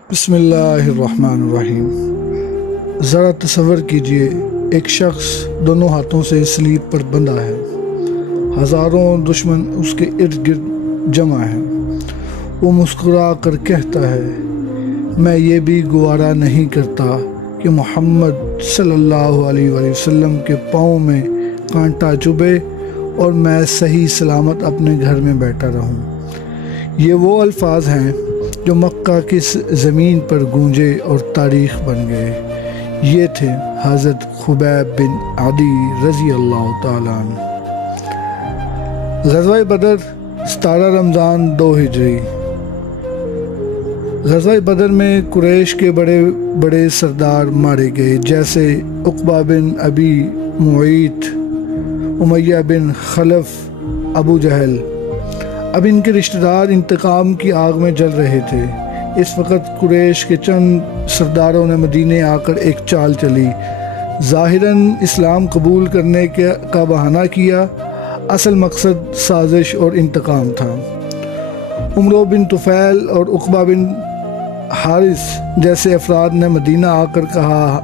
بسم اللہ الرحمن الرحیم۔ ذرا تصور کیجئے ایک شخص دونوں ہاتھوں سے سلیب پر بندھا ہے، ہزاروں دشمن اس کے ارد گرد جمع ہیں۔ وہ مسکرا کر کہتا ہے، میں یہ بھی گوارا نہیں کرتا کہ محمد صلی اللہ علیہ وسلم کے پاؤں میں کانٹا چبھے اور میں صحیح سلامت اپنے گھر میں بیٹھا رہوں۔ یہ وہ الفاظ ہیں جو مکہ کی زمین پر گونجے اور تاریخ بن گئے۔ یہ تھے حضرت خبیب بن عدی رضی اللہ تعالیٰ عنہ۔ غزوہ بدر 17 رمضان 2 ہجری۔ غزوہ بدر میں قریش کے بڑے بڑے سردار مارے گئے، جیسے عقبہ بن ابی معیط، امیہ بن خلف، ابو جہل۔ اب ان کے رشتہ دار انتقام کی آگ میں جل رہے تھے۔ اس وقت قریش کے چند سرداروں نے مدینے آ کر ایک چال چلی۔ ظاہراً اسلام قبول کرنے کا بہانہ کیا، اصل مقصد سازش اور انتقام تھا۔ عمرو بن طفیل اور عقبہ بن حارث جیسے افراد نے مدینہ آ کر کہا،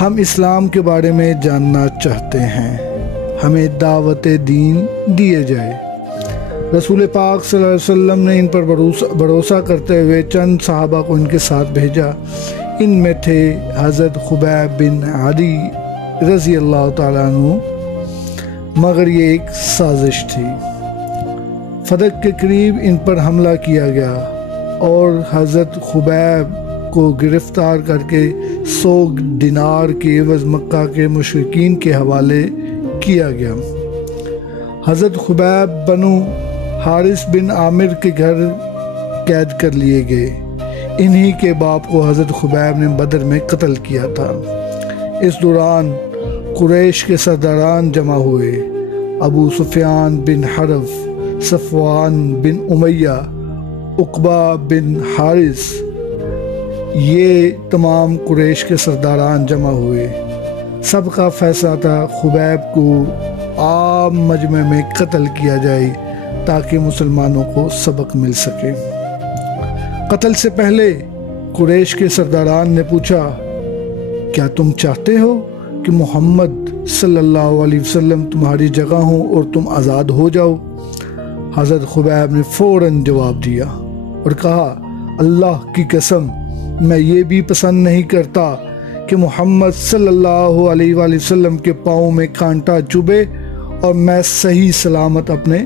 ہم اسلام کے بارے میں جاننا چاہتے ہیں، ہمیں دعوت دین دیے جائے۔ رسول پاک صلی اللہ علیہ وسلم نے ان پر بھروسہ کرتے ہوئے چند صحابہ کو ان کے ساتھ بھیجا۔ ان میں تھے حضرت خبیب بن عدی رضی اللہ تعالیٰ عنہ، مگر یہ ایک سازش تھی۔ فدق کے قریب ان پر حملہ کیا گیا اور حضرت خبیب کو گرفتار کر کے 100 دینار کے عوض مکہ کے مشرکین کے حوالے کیا گیا۔ حضرت خبیب بنو حارث بن عامر کے گھر قید کر لیے گئے۔ انہی کے باپ کو حضرت خبیب نے بدر میں قتل کیا تھا۔ اس دوران قریش کے سرداران جمع ہوئے۔ ابو سفیان بن حرب، صفوان بن امیہ، عقبہ بن حارث، یہ تمام قریش کے سرداران جمع ہوئے۔ سب کا فیصلہ تھا خبیب کو عام مجمع میں قتل کیا جائے تاکہ مسلمانوں کو سبق مل سکے۔ قتل سے پہلے قریش کے سرداران نے پوچھا، کیا تم چاہتے ہو کہ محمد صلی اللہ علیہ وسلم تمہاری جگہ ہوں اور تم آزاد ہو جاؤ؟ حضرت خبیب نے فوراً جواب دیا اور کہا، اللہ کی قسم، میں یہ بھی پسند نہیں کرتا کہ محمد صلی اللہ علیہ وسلم کے پاؤں میں کانٹا چبھے اور میں صحیح سلامت اپنے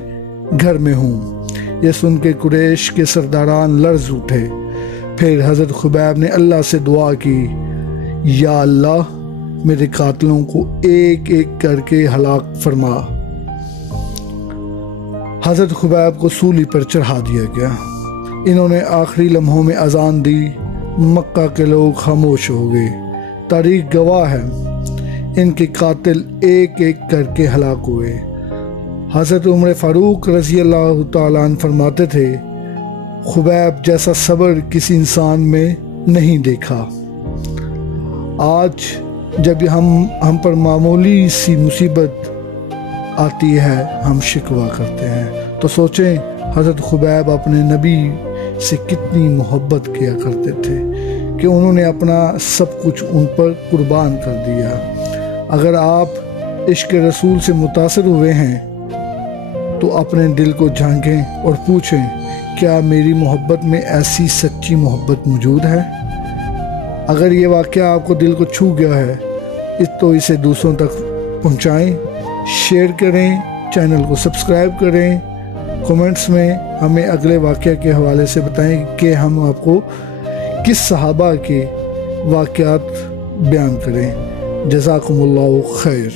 گھر میں ہوں۔ یہ سن کے قریش کے سرداران لرز اٹھے۔ پھر حضرت خبیب نے اللہ سے دعا کی، یا اللہ میرے قاتلوں کو ایک ایک کر کے ہلاک فرما۔ حضرت خبیب کو سولی پر چڑھا دیا گیا۔ انہوں نے آخری لمحوں میں اذان دی۔ مکہ کے لوگ خاموش ہو گئے۔ تاریخ گواہ ہے، ان کے قاتل ایک ایک کر کے ہلاک ہوئے۔ حضرت عمر فاروق رضی اللہ تعالیٰ عنہ فرماتے تھے، خبیب جیسا صبر کسی انسان میں نہیں دیکھا۔ آج جب ہم پر معمولی سی مصیبت آتی ہے ہم شکوہ کرتے ہیں، تو سوچیں حضرت خبیب اپنے نبی سے کتنی محبت کیا کرتے تھے کہ انہوں نے اپنا سب کچھ ان پر قربان کر دیا۔ اگر آپ عشق رسول سے متاثر ہوئے ہیں تو اپنے دل کو جھانکیں اور پوچھیں، کیا میری محبت میں ایسی سچی محبت موجود ہے؟ اگر یہ واقعہ آپ کو دل کو چھو گیا ہے تو اسے دوسروں تک پہنچائیں، شیئر کریں، چینل کو سبسکرائب کریں، کومنٹس میں ہمیں اگلے واقعہ کے حوالے سے بتائیں کہ ہم آپ کو کس صحابہ کے واقعات بیان کریں۔ جزاکم اللہ خیر۔